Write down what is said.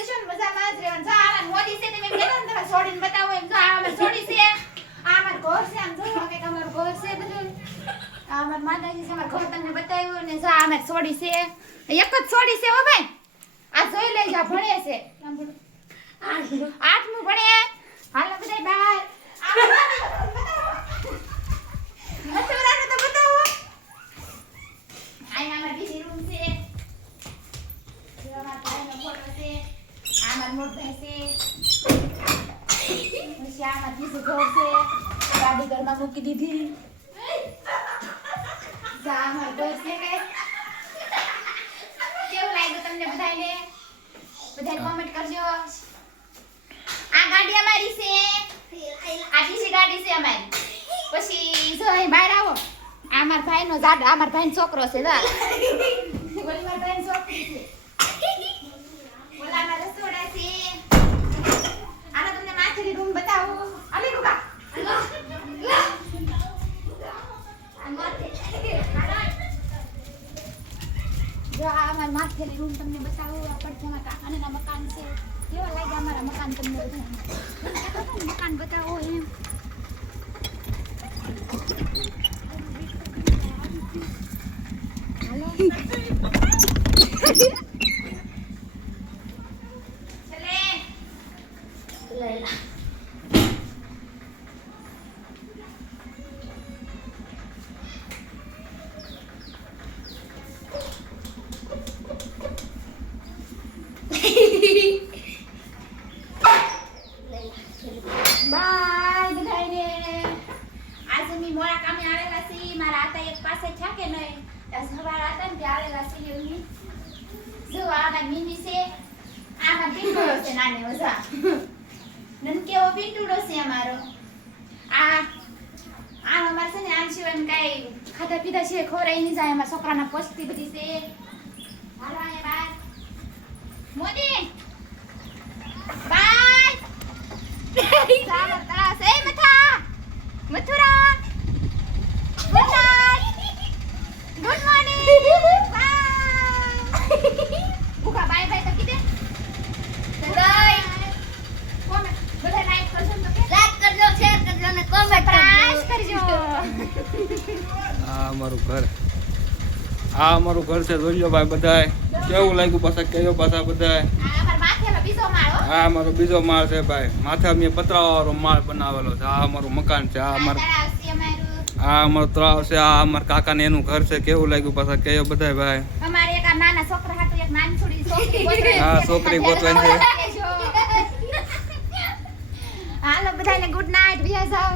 દેશો ને મજામાં જ રહેવાનું. જો આમાં મોદી છે તમે એમ કહેતા ને તમે છોડીને બતાવો એમ. જો આમાં છોડી છે. આ અમાર ઘર છે આમ જો કે અમારું ઘર છે બધું. આ અમાર માતાજી છે અમાર ઘર તમને બતાવ્યું ને જો આ અમાર છોડી છે. એક જ છોડી છે હો ભાઈ. આ જોઈ લેજો આ ભણે છે. આઠમું ભણે. હાલો બધાય બહાર. મથુરાનું તો બતાવો. અહીંયા અમાર બીજી રૂમ છે. જો અમાર ભાઈનો ફોટો છે. આ અમાર મોટભાઈ છે. પછી આ અમાર બીજું ઘર છે. ગાડી ઘરમાં મૂકી દીધી. જા અમાર ઘર છે કે કેવું લાગ્યું તમને બધાને? બધાય કોમેન્ટ કરજો. આ ગાડી અમારી છે. આ બીજી ગાડી છે અમારી. પછી જો અહીં બહાર આવો. આ મારા ભાઈનો જાડ આ મારા ભાઈનો છોકરો છે જા. ઓલી મારા ભાઈની છોકરી છે. ઓલા મારા રસોડા છે. આનો તમને માથેની રૂમ બતાવું. અલી ગુગા જો આ અમારા માથેની રૂમ તમને બતાવું. આ પડખેમાં કાકાના મકાન છે. કેવા લાગ્યા અમારા મકાન તમને બતાવું. મકાન બતાવો એમ. હાલો ચલે લેલા બાય બધાયને. આજે મી મોડા કામે આવેલા છે. મારા આતા એક પાસે છે કે નહીં સવાર હતા ને ત્યાં આવેલા છે. એમની જો આમાં મીની છે. આમાં પિંટુડો છે નાને મજા નનકેવો પિંટુડો છે અમારો. આ અમારે છે ને આમ સિવાય કાંઈ ખાધા પીધા છે ખવડાવી નહીં જાય. અમારા છોકરાના પસ્તી બધી છે. હાલો અહીંયા બાર મોદી બાય. ચાલો તળાવ છે. મથા Mathura good night good morning bye. ભૂખા બાય બાય તો કીધે બાય. કોમેન્ટ બધા લાઈક કરજો તો કે લાઈક કરજો શેર કરજો અને કોમેન્ટ કરજો. આ અમારું ઘર. આ અમારું ઘર છે. જોઈ લો ભાઈ બધાય કેવું લાગ્યું પાછા કયો પાછા બધાય. આ અમાર માથેનો બીજો માળ હો. આ અમારો બીજો માળ છે ભાઈ. માથે અમે પતરાવાળો માળ બનાવેલો છે. આ અમારું મકાન છે. આ અમારું તળાવ છે અમારું. આ અમારો તળાવ છે. આ અમારા કાકાને એનું ઘર છે. કેવું લાગ્યું પાછા કયો બધાય ભાઈ. અમારે એક આ નાના છોકરા હાટુ એક નાની છોકરી ગોતવાની હા છોકરી ગોતવાની છે. હાલો બધાને ગુડ નાઈટ. વિયા જાવ.